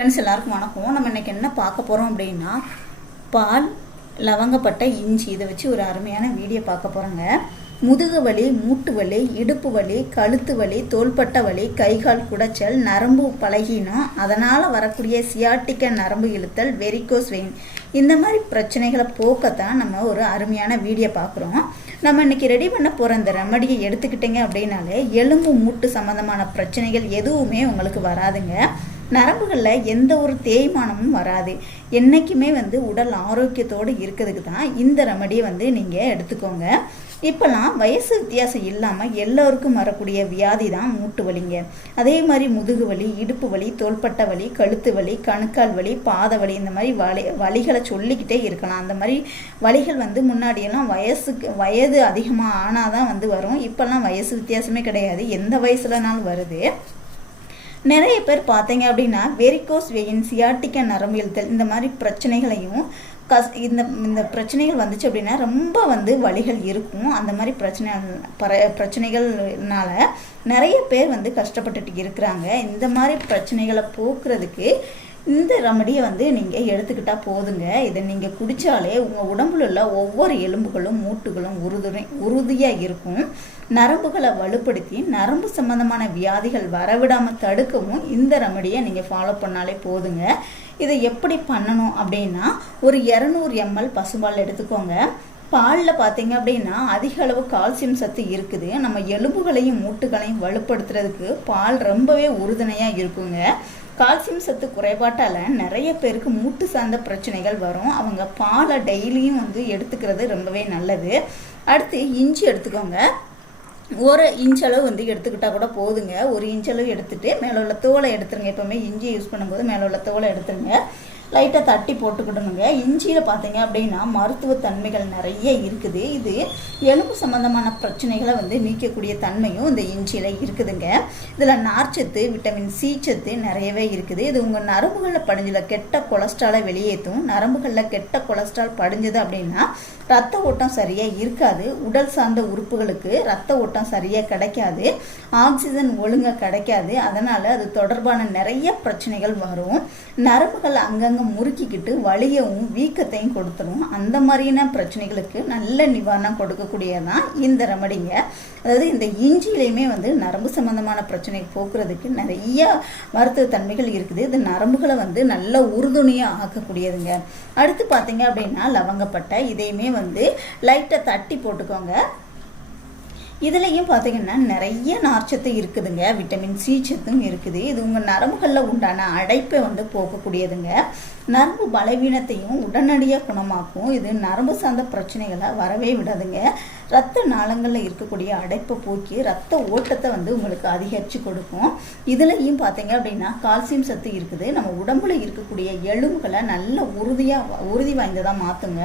Friends எல்லாருக்கும் வணக்கம். நம்ம இன்றைக்கி என்ன பார்க்க போகிறோம் அப்படின்னா பால் லவங்கப்பட்ட இஞ்சி இதை வச்சு ஒரு அருமையான வீடியோ பார்க்க போகிறோங்க முதுகு வலி மூட்டு வலி இடுப்பு வலி கழுத்து வலி தோள்பட்ட வலி கைகால் குடைச்சல் நரம்பு பழகினோம் அதனால் வரக்கூடிய சியாட்டிக்க நரம்பு இழுத்தல் வெரிகோஸ் வெயின் இந்த மாதிரி பிரச்சனைகளை போக்கத்தான் நம்ம ஒரு அருமையான வீடியோ பார்க்குறோம். நம்ம இன்னைக்கு ரெடி பண்ண போகிற இந்த ரெமடியை எடுத்துக்கிட்டீங்க அப்படின்னாலே எலும்பு மூட்டு சம்மந்தமான பிரச்சனைகள் எதுவுமே உங்களுக்கு வராதுங்க. நரம்புகளில் எந்த ஒரு தேய்மானமும் வராது. என்றைக்குமே வந்து உடல் ஆரோக்கியத்தோடு இருக்கிறதுக்கு தான் இந்த ரெமடியை வந்து நீங்கள் எடுத்துக்கோங்க. இப்போல்லாம் வயசு வித்தியாசம் இல்லாமல் எல்லோருக்கும் வரக்கூடிய வியாதி தான் மூட்டு வலிங்க. அதே மாதிரி முதுகு வலி இடுப்பு வலி தோள்பட்ட வலி கழுத்து வலி கணுக்கால் வலி பாத வலி இந்த மாதிரி வலி வலிகளை சொல்லிக்கிட்டே இருக்கலாம். அந்த மாதிரி வலிகள் வந்து முன்னாடியெல்லாம் வயசுக்கு வயது அதிகமாக ஆனால் தான் வந்து வரும். இப்போல்லாம் வயசு வித்தியாசமே கிடையாது. எந்த வயசுலனாலும் வருது. நிறைய பேர் பார்த்தீங்க அப்படின்னா வெரிகோஸ் வெயின் சியாட்டிக்க நரம்பு இழுத்தல் இந்த மாதிரி பிரச்சனைகளையும் கஸ் இந்த இந்த பிரச்சனைகள் வந்துச்சு அப்படின்னா ரொம்ப வந்து வலிகள் இருக்கும். அந்த மாதிரி பிரச்சனை பர பிரச்சனைகள்னால நிறைய பேர் வந்து கஷ்டப்பட்டுட்டு இருக்கிறாங்க. இந்த மாதிரி பிரச்சனைகளை போக்குறதுக்கு இந்த ரெமடியை வந்து நீங்கள் எடுத்துக்கிட்டால் போதுங்க. இதை நீங்கள் குடித்தாலே உங்கள் உடம்புல உள்ள ஒவ்வொரு எலும்புகளும் மூட்டுகளும் உறுதுணை உறுதியாக இருக்கும். நரம்புகளை வலுப்படுத்தி நரம்பு சம்பந்தமான வியாதிகள் வரவிடாமல் தடுக்கவும் இந்த ரெமடியை நீங்கள் ஃபாலோ பண்ணாலே போதுங்க. இதை எப்படி பண்ணணும் அப்படின்னா ஒரு இரநூறு எம்எல் பசும்பால் எடுத்துக்கோங்க. பாலில் பார்த்தீங்க அப்படின்னா அதிக அளவு கால்சியம் சத்து இருக்குது. நம்ம எலும்புகளையும் மூட்டுகளையும் வலுப்படுத்துறதுக்கு பால் ரொம்பவே உறுதுணையாக இருக்குங்க. கால்சியம் சத்து குறைபாட்டால் நிறைய பேருக்கு மூட்டு சார்ந்த பிரச்சனைகள் வரும். அவங்க பாலை டெய்லியும் வந்து எடுத்துக்கிறது ரொம்பவே நல்லது. அடுத்து இஞ்சி எடுத்துக்கோங்க. ஒரு இன்ச் அளவு வந்து எடுத்துக்கிட்டால் கூட போதுங்க. ஒரு இன்ச் அளவு மேலே உள்ள தோலை எடுத்துருங்க. எப்போவுமே இஞ்சி யூஸ் பண்ணும்போது மேலே உள்ள தோலை எடுத்துருங்க. லைட்டாக தட்டி போட்டுக்கிடணுங்க. இஞ்சியில் பார்த்தீங்க அப்படின்னா மருத்துவ தன்மைகள் நிறைய இருக்குது. இது எலும்பு சம்மந்தமான பிரச்சனைகளை வந்து நீக்கக்கூடிய தன்மையும் இந்த இஞ்சியில் இருக்குதுங்க. இதில் நார்ச்சத்து விட்டமின் சி சத்து நிறையவே இருக்குது. இது உங்கள் நரம்புகளில் படிஞ்சதில் கெட்ட கொலஸ்ட்ராலை வெளியேற்றும் நரம்புகளில் கெட்ட கொலஸ்ட்ரால் படிஞ்சது அப்படின்னா ரத்த ஓட்டம் சரியாக இருக்காது. உடல் சார்ந்த உறுப்புகளுக்கு ரத்த ஓட்டம் சரியாக கிடைக்காது. ஆக்சிஜன் ஒழுங்காக கிடைக்காது. அதனால் அது தொடர்பான நிறைய பிரச்சனைகள் வரும். நரம்புகள் அங்கங்கே முறுக்கிக்கிட்டு வலியவும் வீக்கத்தையும் கொடுத்துரும். அந்த மாதிரியான பிரச்சனைகளுக்கு நல்ல நிவாரணம் கொடுக்கக்கூடியதான் இந்த ரெமடிங்க. அதாவது இந்த இஞ்சிலையுமே வந்து நரம்பு சம்பந்தமான பிரச்சனை போக்குறதுக்கு நிறைய மருத்துவ தன்மைகள் இருக்குது. இது நரம்புகளை வந்து நல்ல உறுதுணையாக ஆக்கக்கூடியதுங்க. அடுத்து பார்த்தீங்க அப்படின்னா லவங்கப்பட்டை. இதையுமே வந்து லைட்டாக தட்டி போட்டுக்கோங்க. இதுலேயும் பார்த்தீங்கன்னா நிறைய நார்ச்சத்து இருக்குதுங்க. விட்டமின் சி சத்தும் இருக்குது. இது உங்கள் நரம்புகளில் உண்டான அடைப்பை வந்து போக்கக்கூடியதுங்க. நரம்பு பலவீனத்தையும் உடனடியாக குணமாக்கும். இது நரம்பு சார்ந்த பிரச்சனைகளை வரவே விடாதுங்க. ரத்த நாளங்களில் இருக்கக்கூடிய அடைப்பை போக்கி ரத்த ஓட்டத்தை வந்து உங்களுக்கு அதிகரித்து கொடுக்கும். இதுலையும் பார்த்தீங்க அப்படின்னா கால்சியம் சத்து இருக்குது. நம்ம உடம்புல இருக்கக்கூடிய எலும்புகளை நல்ல உறுதியாக உறுதி வாய்ந்ததாக மாற்றுங்க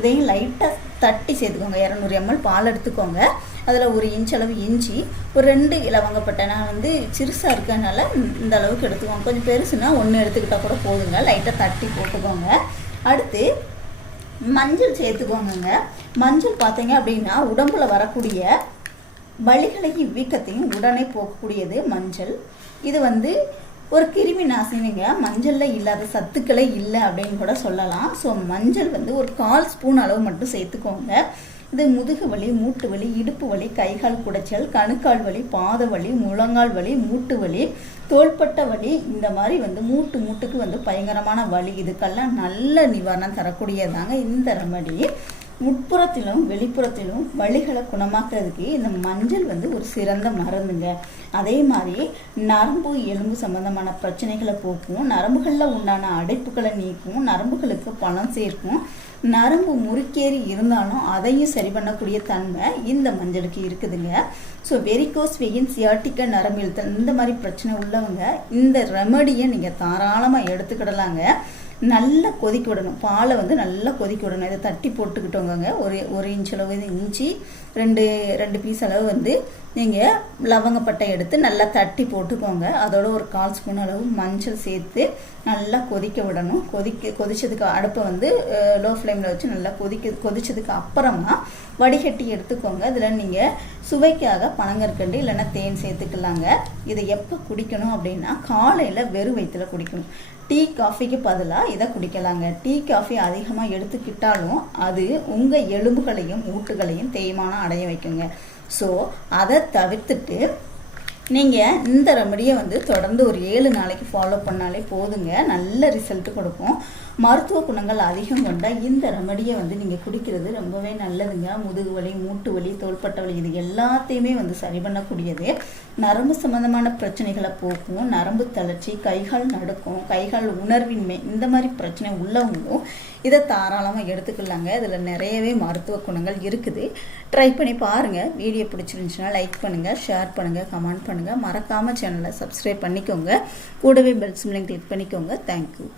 இதையும் லைட்டாக தட்டி சேர்த்துக்கோங்க. இரநூறு எம்எல் பால் எடுத்துக்கோங்க. அதில் ஒரு இன்ச் அளவு இஞ்சி ஒரு ரெண்டு இலவங்கப்பட்டை நான் வந்து சிறுசாக இருக்கனால இந்த அளவுக்கு எடுத்துக்கோங்க கொஞ்சம் பெருசுனா ஒன்று எடுத்துக்கிட்டால் கூட போதுங்க. லைட்டாக தட்டி போட்டுக்கோங்க. அடுத்து மஞ்சள் சேர்த்துக்கோங்க மஞ்சள் பார்த்தீங்க அப்படின்னா உடம்புல வரக்கூடிய வலிகளையும் வீக்கத்தையும் உடனே போகக்கூடியது மஞ்சள். இது வந்து ஒரு கிருமி நாசினிங்க. மஞ்சளில் இல்லாத சத்துக்களே இல்லை அப்படின்னு கூட சொல்லலாம். ஸோ மஞ்சள் வந்து ஒரு கால் ஸ்பூன் அளவு மட்டும் சேர்த்துக்கோங்க. இது முதுகு வலி மூட்டு வலி இடுப்பு வலி கைகால் குடைச்சல் கணுக்கால் வலி பாத வலி முழங்கால் வலி மூட்டு வலி தோள்பட்ட வலி இந்த மாதிரி வந்து மூட்டு மூட்டுக்கு வந்து பயங்கரமான வலி. இதுக்கெல்லாம் நல்ல நிவாரணம் தரக்கூடியதாங்க இந்த ரெமடி உட்புறத்திலும் வெளிப்புறத்திலும் வழிகளை குணமாக்குறதுக்கு இந்த மஞ்சள் வந்து ஒரு சிறந்த மருந்துங்க. அதே மாதிரி நரம்பு எலும்பு சம்பந்தமான பிரச்சனைகளை போக்கும் நரம்புகளில் உண்டான அடைப்புகளை நீக்கும் நரம்புகளுக்கு பணம் சேர்க்கும். நரம்பு முறுக்கேறி இருந்தாலும் அதையும் சரி பண்ணக்கூடிய தன்மை இந்த மஞ்சளுக்கு இருக்குதுங்க. ஸோ வெரிகோஸ் வெயின் சியாட்டிக்க நரம்பு இழுத்தல் இந்த மாதிரி பிரச்சனை உள்ளவங்க இந்த ரெமடியை நீங்கள் தாராளமாக எடுத்துக்கிடலாங்க. நல்லா கொதிக்க விடணும். பாலை வந்து நல்லா கொதிக்க விடணும். இதை தட்டி போட்டுக்கிட்டோங்க ஒரு ஒரு இன்ச் அளவு இஞ்சி ரெண்டு ரெண்டு பீஸ் அளவு வந்து நீங்கள் லவங்கப்பட்டை எடுத்து நல்லா தட்டி போட்டுக்கோங்க. அதோட ஒரு கால் ஸ்பூன் அளவு மஞ்சள் சேர்த்து நல்லா கொதிக்க விடணும். கொதிக்க கொதிச்சதுக்கு அடுப்பை வந்து லோ ஃப்ளேமில் வச்சு நல்லா கொதிக்க கொதிச்சதுக்கு அப்புறமா வடிகட்டி எடுத்துக்கோங்க. இதில் நீங்கள் சுவைக்காக பனங்கற்கண்டு இல்லைன்னா தேன் சேர்த்துக்கலாங்க. இதை எப்போ குடிக்கணும் அப்படின்னா காலையில் வெறும் வயிற்றுல குடிக்கணும். டீ காஃபிக்கு பதிலாக இதை குடிக்கலாங்க. டீ காஃபி அதிகமாக எடுத்துக்கிட்டாலும் அது உங்கள் எலும்புகளையும் மூட்டுகளையும் தேய்மானம் அடைய வைக்குங்க. ஸோ அதை தவிர்த்துட்டு நீங்கள் இந்த ரெமடியை வந்து தொடர்ந்து ஒரு ஏழு நாளைக்கு ஃபாலோ பண்ணாலே போதுங்க. நல்ல ரிசல்ட் கொடுக்கும் மருத்துவ குணங்கள் அதிகம் கொண்ட இந்த ரெமடியை வந்து நீங்கள் குடிக்கிறது ரொம்பவே நல்லதுங்க. முதுகு வலி மூட்டு வலி தோள்பட்ட வலி இது எல்லாத்தையுமே வந்து சரி பண்ணக்கூடியது. நரம்பு சம்மந்தமான பிரச்சனைகளை போக்கும் நரம்பு தளர்ச்சி கைகால் நடுக்கும் கைகால் உணர்வின்மை இந்த மாதிரி பிரச்சனை உள்ளவங்களும் இதை தாராளமாக எடுத்துக்கலாங்க. இதில் நிறையவே மருத்துவ குணங்கள் இருக்குது. ட்ரை பண்ணி பாருங்கள் வீடியோ பிடிச்சிருந்துச்சுன்னா லைக் பண்ணுங்கள் ஷேர் பண்ணுங்கள் கமெண்ட் பண்ணுங்கள் மறக்காமல் சேனலை சப்ஸ்கிரைப் பண்ணிக்கோங்க. கூடவே பெல் சிம்லையும் கிளிக் பண்ணிக்கோங்க. Thank you